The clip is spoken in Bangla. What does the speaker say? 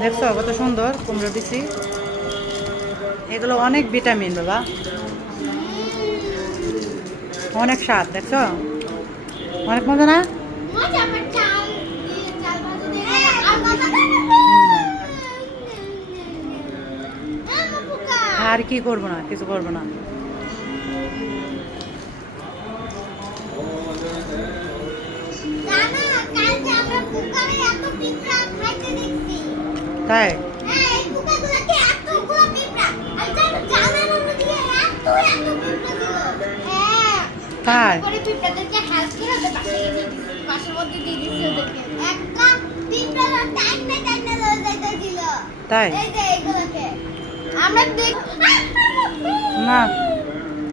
দেখছো কত সুন্দর কুমড়ো বিচি, এগুলো অনেক ভিটামিন বাবা, অনেক স্বাদ। দেখছো অনেক মজা না? আর কি করবো না, কিছু করবো না। তাই তাই তাই আমরা না